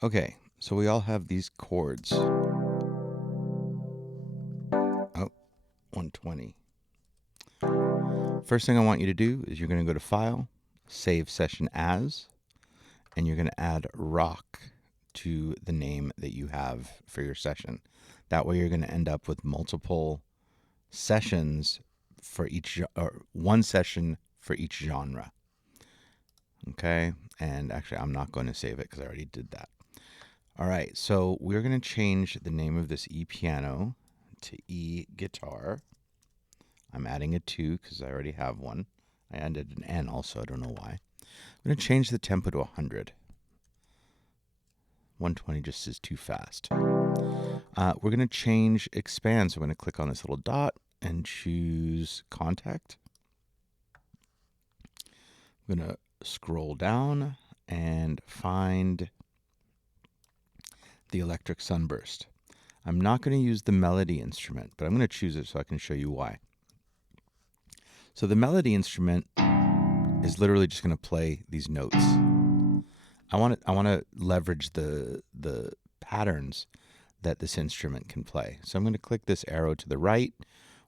Okay, so we all have these chords. Oh, 120. First thing I want you to do is you're going to go to File, Save Session As, and you're going to add rock to the name that you have for your session. That way you're going to end up with multiple sessions for each, or one session for each genre. Okay, and actually I'm not going to save it because I already did that. All right, so we're going to change the name of this E piano to E guitar. I'm adding a 2 because I already have one. I added an N also, I don't know why. I'm going to change the tempo to 100. 120 just is too fast. We're going to change expand, so I'm going to click on this little dot and choose contact. I'm going to scroll down and find the electric sunburst. I'm not going to use the melody instrument, but I'm going to choose it so I can show you why. So the melody instrument is literally just going to play these notes. I want to leverage the patterns that this instrument can play. So I'm going to click this arrow to the right,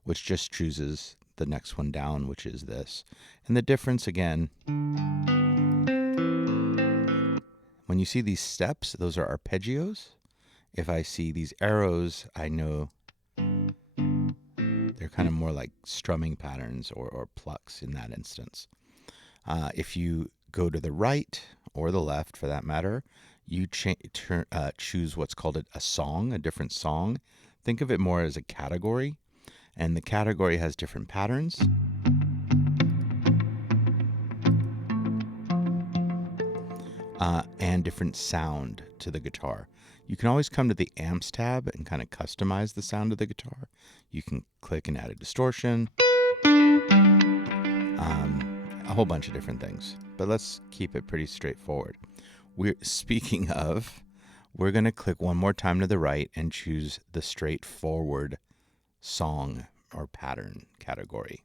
which just chooses the next one down, which is this. And the difference again, when you see these steps, those are arpeggios. If I see these arrows, I know they're kind of more like strumming patterns or plucks in that instance. If you go to the right or the left, for that matter, you choose what's called a song, a different song. Think of it more as a category, and the category has different patterns. And different sound to the guitar. You can always come to the amps tab and kind of customize the sound of the guitar. You can click and add a distortion, a whole bunch of different things. But let's keep it pretty straightforward. Speaking of, we're going to click one more time to the right and choose the straightforward song or pattern category.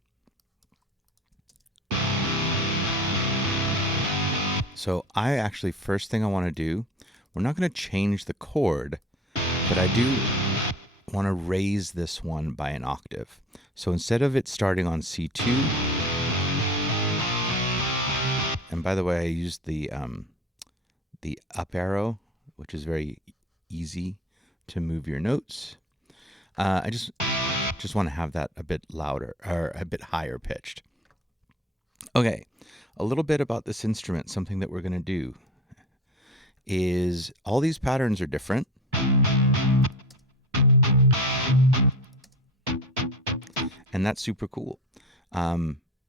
So first thing I want to do, we're not going to change the chord, but I do want to raise this one by an octave. So instead of it starting on C2, and by the way, I used the up arrow, which is very easy to move your notes. I just want to have that a bit louder or a bit higher pitched. Okay, a little bit about this instrument. Something that we're going to do is all these patterns are different. And that's super cool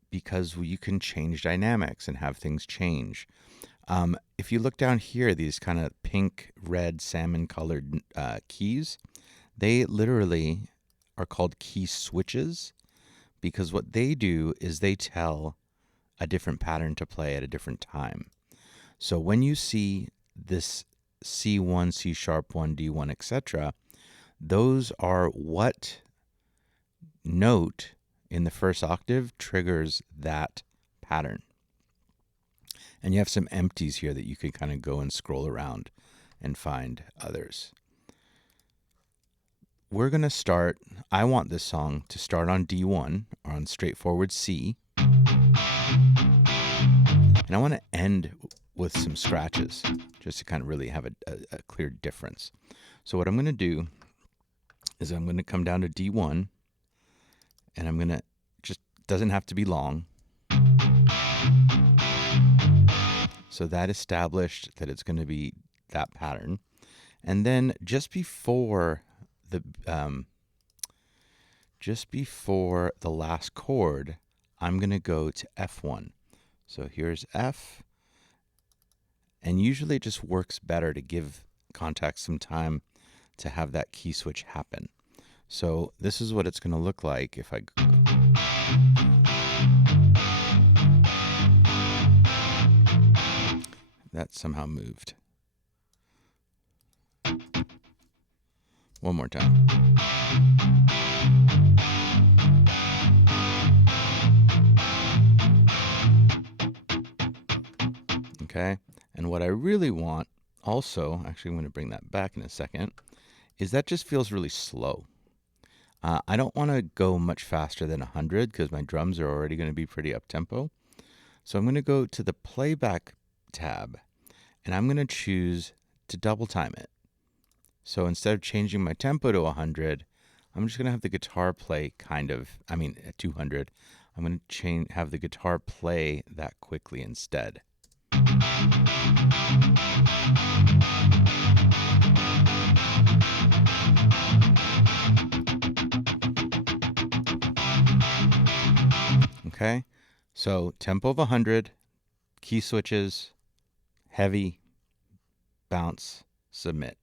because you can change dynamics and have things change. If you look down here, these kind of pink, red, salmon colored keys, they literally are called key switches because what they do is they tell a different pattern to play at a different time. So when you see this C1, C sharp 1, D1, etc., those are what note in the first octave triggers that pattern. And you have some empties here that you can kind of go and scroll around and find others. We're going to start, I want this song to start on D1 or on straightforward C. And I want to end with some scratches just to kind of really have a clear difference. So what I'm going to do is I'm going to come down to D1 and I'm going to doesn't have to be long. So that established that it's going to be that pattern. And then just before the last chord, I'm going to go to F1. So here's F. And usually it just works better to give Contact some time to have that key switch happen. So this is what it's going to look like if I that somehow moved. One more time. Okay, and what I really want also, actually, I'm going to bring that back in a second, is that just feels really slow. I don't want to go much faster than 100 because my drums are already going to be pretty up tempo. So I'm going to go to the playback tab and I'm going to choose to double time it. So instead of changing my tempo to 100, I'm just going to have the guitar play at 200. I'm going to have the guitar play that quickly instead. Okay, so tempo of 100, key switches, heavy, bounce, submit.